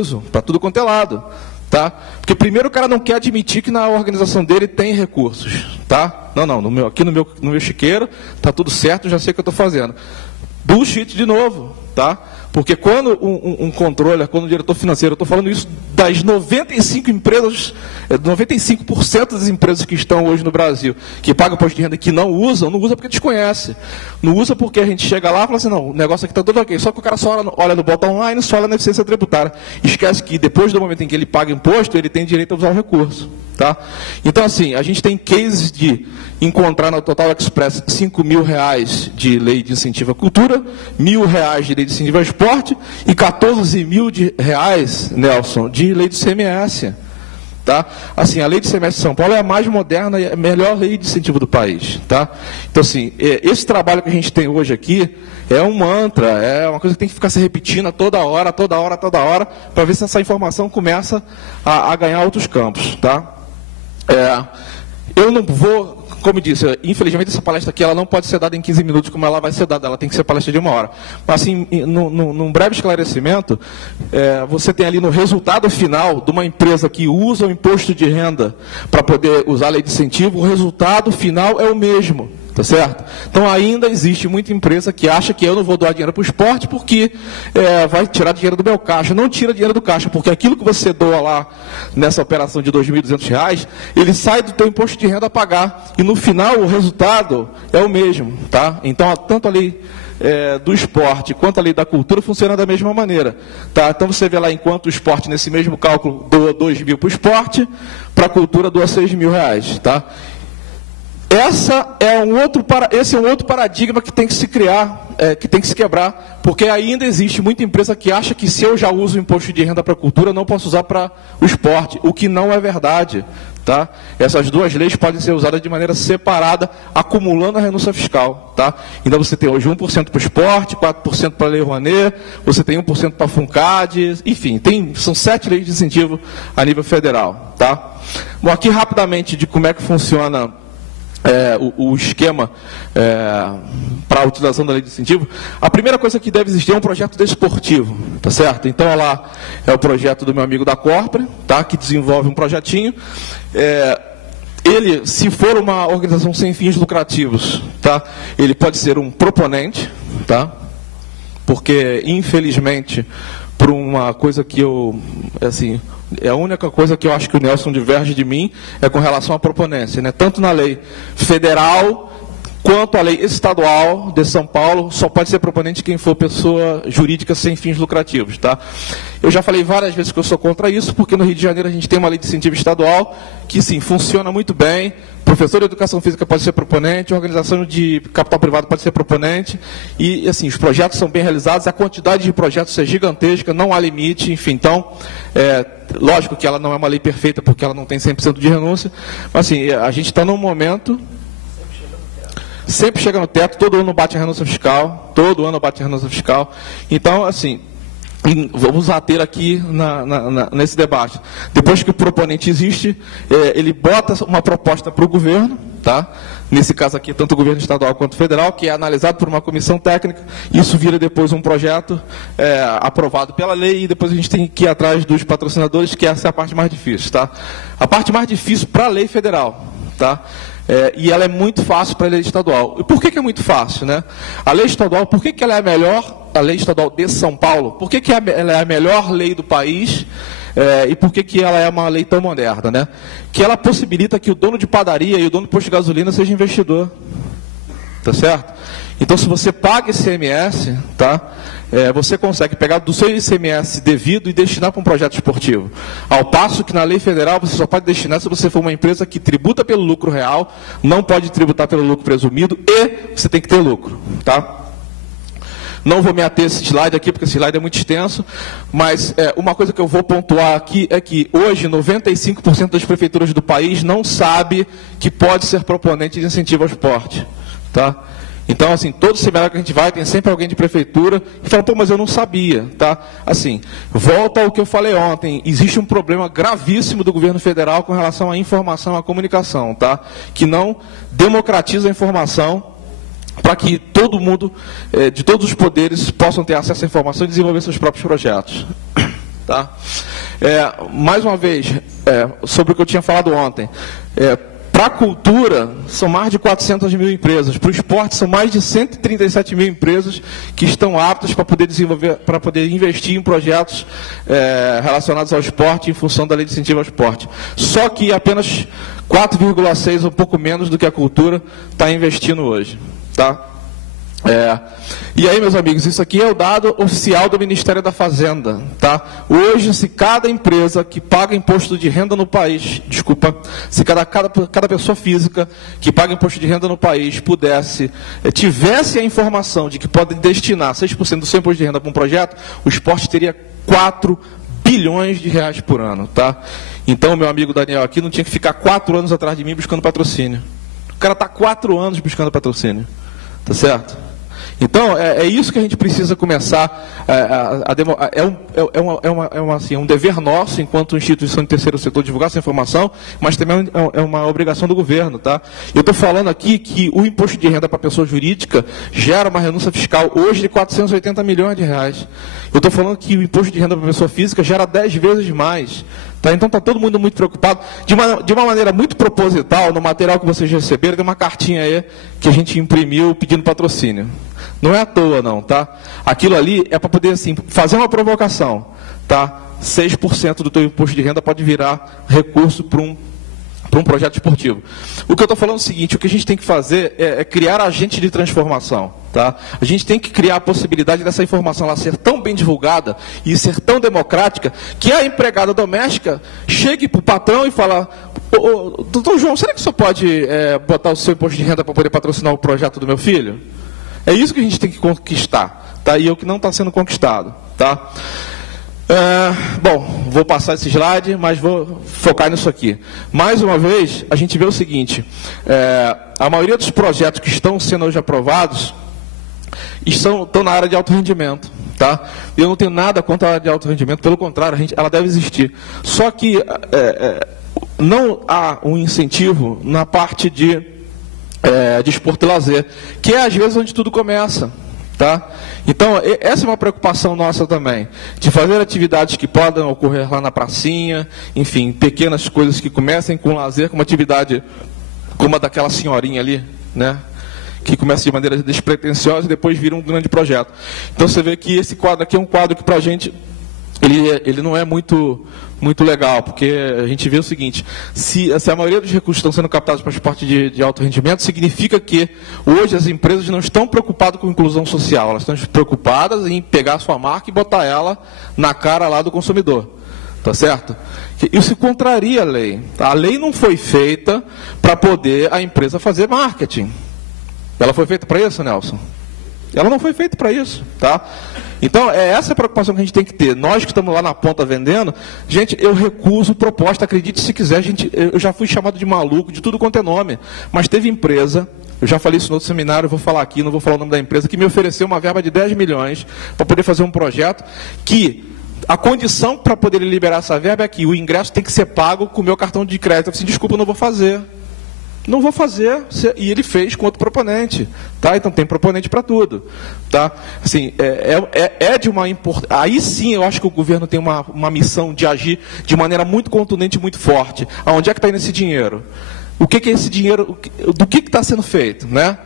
uso para tudo quanto é lado. Tá? Porque primeiro o cara não quer admitir que na organização dele tem recursos. Tá? Não, aqui no meu chiqueiro está tudo certo, já sei o que eu estou fazendo. Bullshit de novo. Tá? Porque quando um controller, quando um diretor financeiro, eu estou falando isso das 95 empresas, 95% das empresas que estão hoje no Brasil, que pagam imposto de renda e que não usa porque desconhece. Não usa porque a gente chega lá e fala assim, não, o negócio aqui está tudo ok. Só que o cara só olha no botão online, só olha na eficiência tributária. Esquece que depois do momento em que ele paga imposto, ele tem direito a usar o recurso. Tá? Então, assim, a gente tem cases de encontrar na Total Express R$5.000 de lei de incentivo à cultura, R$1.000 de lei de incentivo ao esporte e R$14.000, Nelson, de lei de CMS. Tá? Assim, a lei de CMS de São Paulo é a mais moderna e a melhor lei de incentivo do país. Tá? Então, assim, esse trabalho que a gente tem hoje aqui é um mantra, é uma coisa que tem que ficar se repetindo a toda hora, para ver se essa informação começa a ganhar outros campos. Tá? Eu não vou, como eu disse, infelizmente essa palestra aqui ela não pode ser dada em 15 minutos como ela vai ser dada, ela tem que ser palestra de 1 hora. Mas assim, num breve esclarecimento, você tem ali no resultado final de uma empresa que usa o imposto de renda para poder usar a lei de incentivo, o resultado final é o mesmo. Tá certo? Então ainda existe muita empresa que acha que eu não vou doar dinheiro para o esporte porque vai tirar dinheiro do meu caixa. Não tira dinheiro do caixa, porque aquilo que você doa lá nessa operação de R$2.200, ele sai do teu imposto de renda a pagar. E no final o resultado é o mesmo. Tá? Então tanto a lei do esporte quanto a lei da cultura funciona da mesma maneira. Tá? Então você vê lá, enquanto o esporte nesse mesmo cálculo doa R$2.000 para o esporte, para a cultura doa R$6.000. Tá? Esse é um outro paradigma que tem que se criar, que tem que se quebrar, porque ainda existe muita empresa que acha que se eu já uso o imposto de renda para a cultura, eu não posso usar para o esporte, o que não é verdade. Tá? Essas duas leis podem ser usadas de maneira separada, acumulando a renúncia fiscal. Tá? Então você tem hoje 1% para o esporte, 4% para a Lei Rouanet, você tem 1% para a FUNCAD, enfim, são 7 leis de incentivo a nível federal. Tá? Bom, aqui rapidamente de como é que funciona o esquema para a utilização da lei de incentivo. A primeira coisa que deve existir é um projeto desportivo, tá certo? Então, lá é o projeto do meu amigo da Corpre, tá? Que desenvolve um projetinho. Ele, se for uma organização sem fins lucrativos, tá? Ele pode ser um proponente, tá? Porque, infelizmente, por uma coisa que a única coisa que eu acho que o Nelson diverge de mim é com relação à proponência, né? Tanto na lei federal quanto a lei estadual de São Paulo, só pode ser proponente quem for pessoa jurídica sem fins lucrativos. Tá? Eu já falei várias vezes que eu sou contra isso, porque no Rio de Janeiro a gente tem uma lei de incentivo estadual que, sim, funciona muito bem. Professor de educação física pode ser proponente, organização de capital privado pode ser proponente, e, assim, os projetos são bem realizados, a quantidade de projetos é gigantesca, não há limite, enfim, então, lógico que ela não é uma lei perfeita, porque ela não tem 100% de renúncia, mas, assim, a gente está num momento... Sempre chega no teto, todo ano bate a renúncia fiscal, Então, assim, vamos ater aqui nesse debate. Depois que o proponente existe, ele bota uma proposta para o governo, tá? Nesse caso aqui, tanto o governo estadual quanto o federal, que é analisado por uma comissão técnica, isso vira depois um projeto aprovado pela lei, e depois a gente tem que ir atrás dos patrocinadores, que essa é a parte mais difícil. Tá? A parte mais difícil para a lei federal, tá? E ela é muito fácil para a lei estadual. E por que é muito fácil? Né? A lei estadual, por que ela é a melhor, a lei estadual de São Paulo, por que ela é a melhor lei do país e por que ela é uma lei tão moderna? Né? Que ela possibilita que o dono de padaria e o dono de posto de gasolina seja investidor. Tá certo? Então, se você paga ICMS, tá? Você consegue pegar do seu ICMS devido e destinar para um projeto esportivo. Ao passo que na lei federal você só pode destinar se você for uma empresa que tributa pelo lucro real, não pode tributar pelo lucro presumido e você tem que ter lucro. Tá? Não vou me ater a esse slide aqui, porque esse slide é muito extenso, mas uma coisa que eu vou pontuar aqui é que hoje 95% das prefeituras do país não sabe que pode ser proponente de incentivo ao esporte. Tá? Então, assim, todo seminário que a gente vai, tem sempre alguém de prefeitura que fala, pô, mas eu não sabia, tá? Assim, volta ao que eu falei ontem, existe um problema gravíssimo do governo federal com relação à informação, à comunicação, tá? Que não democratiza a informação para que todo mundo, de todos os poderes, possam ter acesso à informação e desenvolver seus próprios projetos. Tá? Mais uma vez, sobre o que eu tinha falado ontem, para a cultura, são mais de 400 mil empresas. Para o esporte, são mais de 137 mil empresas que estão aptas para poder desenvolver, para poder investir em projetos relacionados ao esporte, em função da lei de incentivo ao esporte. Só que apenas 4,6, um pouco menos do que a cultura, está investindo hoje. Tá? E aí, meus amigos, isso aqui é o dado oficial do Ministério da Fazenda, tá? Hoje, se cada empresa que paga imposto de renda no país, se cada pessoa física que paga imposto de renda no país tivesse a informação de que pode destinar 6% do seu imposto de renda para um projeto, o esporte teria 4 bilhões de reais por ano, tá? Então, meu amigo Daniel aqui não tinha que ficar 4 anos atrás de mim buscando patrocínio. O cara está 4 anos buscando patrocínio, tá certo? Então, é isso que a gente precisa começar é um dever nosso, enquanto instituição de terceiro setor, divulgar essa informação, mas também é uma obrigação do governo. Tá? Eu estou falando aqui que o imposto de renda para a pessoa jurídica gera uma renúncia fiscal hoje de 480 milhões de reais. Eu estou falando que o imposto de renda para a pessoa física gera 10 vezes mais. Tá? Então está todo mundo muito preocupado. De uma maneira muito proposital, no material que vocês receberam, tem uma cartinha aí que a gente imprimiu pedindo patrocínio. Não é à toa, não, tá? Aquilo ali é para poder, assim, fazer uma provocação, tá? 6% do teu imposto de renda pode virar recurso para um projeto esportivo. O que eu estou falando é o seguinte, o que a gente tem que fazer é criar agente de transformação, tá? A gente tem que criar a possibilidade dessa informação ela ser tão bem divulgada e ser tão democrática que a empregada doméstica chegue para o patrão e fala: doutor João, será que o senhor pode botar o seu imposto de renda para poder patrocinar o projeto do meu filho? É isso que a gente tem que conquistar, tá? E é o que não está sendo conquistado, tá? Bom, vou passar esse slide, mas vou focar nisso aqui. Mais uma vez, a gente vê o seguinte, a maioria dos projetos que estão sendo hoje aprovados estão na área de alto rendimento. Tá? Eu não tenho nada contra a área de alto rendimento, pelo contrário, ela deve existir. Só que não há um incentivo na parte de esporte e lazer, que é às vezes onde tudo começa. Tá? Então, essa é uma preocupação nossa também, de fazer atividades que podem ocorrer lá na pracinha, enfim, pequenas coisas que comecem com lazer, com uma atividade como a daquela senhorinha ali, né? Que começa de maneira despretensiosa e depois vira um grande projeto. Então, você vê que esse quadro aqui é um quadro que, para a gente, ele não é muito legal, porque a gente vê o seguinte, se a maioria dos recursos estão sendo captados para esporte de alto rendimento, significa que hoje as empresas não estão preocupadas com inclusão social, elas estão preocupadas em pegar a sua marca e botar ela na cara lá do consumidor. Tá certo? Isso contraria a lei. A lei não foi feita para poder a empresa fazer marketing. Ela foi feita para isso, Nelson? Ela não foi feita para isso, tá? Então, essa a preocupação que a gente tem que ter. Nós que estamos lá na ponta vendendo, gente, eu recuso proposta, acredite se quiser, gente, eu já fui chamado de maluco, de tudo quanto é nome, mas teve empresa, eu já falei isso no outro seminário, eu vou falar aqui, não vou falar o nome da empresa, que me ofereceu uma verba de 10 milhões para poder fazer um projeto que a condição para poder liberar essa verba é que o ingresso tem que ser pago com o meu cartão de crédito. Eu falei assim, desculpa, eu não vou fazer. Não vou fazer, e ele fez com outro proponente, tá? Então tem proponente para tudo, tá? Assim, de uma importância. Aí sim eu acho que o governo tem uma missão de agir de maneira muito contundente e muito forte. Aonde é que está indo esse dinheiro? O que é esse dinheiro? Do que está sendo feito, né?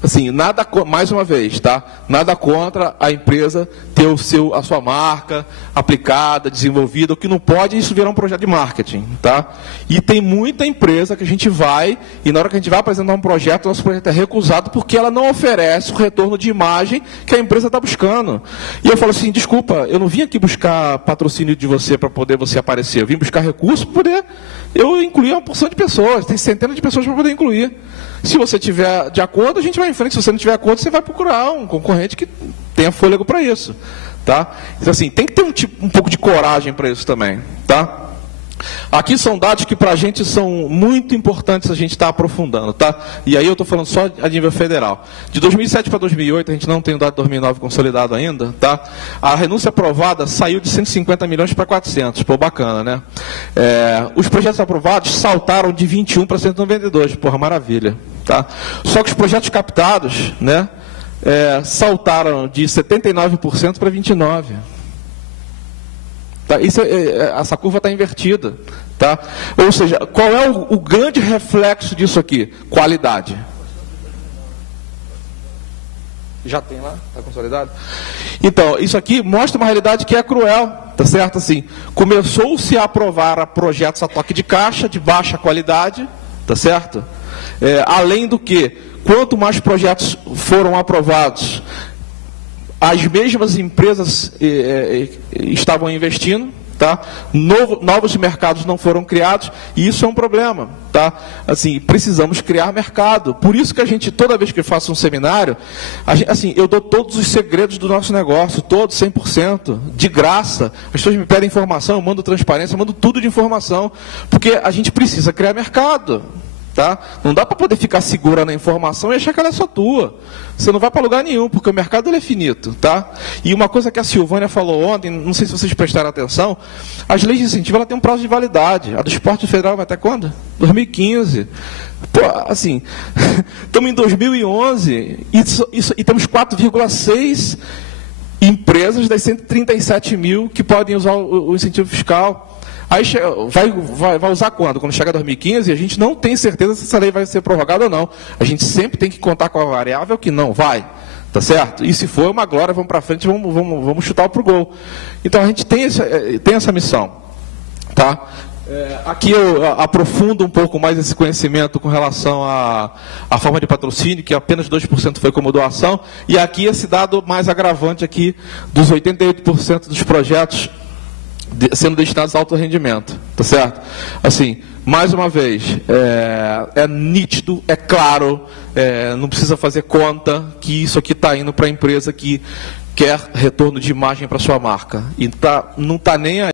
Assim, nada, mais uma vez, tá? Nada contra a empresa ter a sua marca aplicada, desenvolvida. O que não pode é isso virar um projeto de marketing, tá? E tem muita empresa que a gente vai, e na hora que a gente vai apresentar um projeto, o nosso projeto é recusado porque ela não oferece o retorno de imagem que a empresa está buscando. E eu falo assim, desculpa, eu não vim aqui buscar patrocínio de você para poder você aparecer, eu vim buscar recurso para poder eu incluir uma porção de pessoas, tem centenas de pessoas para poder incluir. Se você tiver de acordo, a gente vai em frente. Se você não tiver acordo, você vai procurar um concorrente que tenha fôlego para isso. Tá? Então, assim, tem que ter um pouco de coragem para isso também. Tá? Aqui são dados que para a gente são muito importantes a gente estar aprofundando. Tá? E aí eu estou falando só a nível federal. De 2007 para 2008, a gente não tem o dado de 2009 consolidado ainda. Tá? A renúncia aprovada saiu de 150 milhões para 400. Pô, bacana, né? Os projetos aprovados saltaram de 21 para 192. Porra, maravilha. Tá? Só que os projetos captados, né, saltaram de 79% para 29%. Tá? Essa curva está invertida. Tá? Ou seja, qual é o grande reflexo disso aqui? Qualidade. Já tem lá? Está consolidado? Então, isso aqui mostra uma realidade que é cruel, tá certo? Assim, começou-se a aprovar projetos a toque de caixa, de baixa qualidade, tá certo? Além do que, quanto mais projetos foram aprovados, as mesmas empresas estavam investindo, tá? Novos mercados não foram criados, e isso é um problema, tá? Assim, precisamos criar mercado. Por isso que a gente, toda vez que eu faço um seminário, assim, eu dou todos os segredos do nosso negócio, todos, 100%, de graça. As pessoas me pedem informação, eu mando transparência, eu mando tudo de informação, porque a gente precisa criar mercado. Tá? Não dá para poder ficar segura na informação e achar que ela é só tua. Você não vai para lugar nenhum, porque o mercado ele é finito. Tá? E uma coisa que a Silvânia falou ontem, não sei se vocês prestaram atenção, as leis de incentivo ela tem um prazo de validade. A do esporte federal vai até quando? 2015. Pô, assim, estamos em 2011 e temos 4,6 empresas das 137 mil que podem usar o incentivo fiscal. Aí vai usar quando? Quando chegar 2015, a gente não tem certeza se essa lei vai ser prorrogada ou não. A gente sempre tem que contar com a variável que não vai. Tá certo? E se for uma glória, vamos para frente, vamos chutar para o gol. Então a gente tem essa missão. Tá? Aqui eu aprofundo um pouco mais esse conhecimento com relação à forma de patrocínio, que apenas 2% foi como doação. E aqui esse dado mais agravante aqui, dos 88% dos projetos sendo destinados a alto rendimento, tá certo? Assim, mais uma vez, é nítido, é claro, não precisa fazer conta que isso aqui está indo para a empresa que quer retorno de imagem para sua marca. E não está nem aí.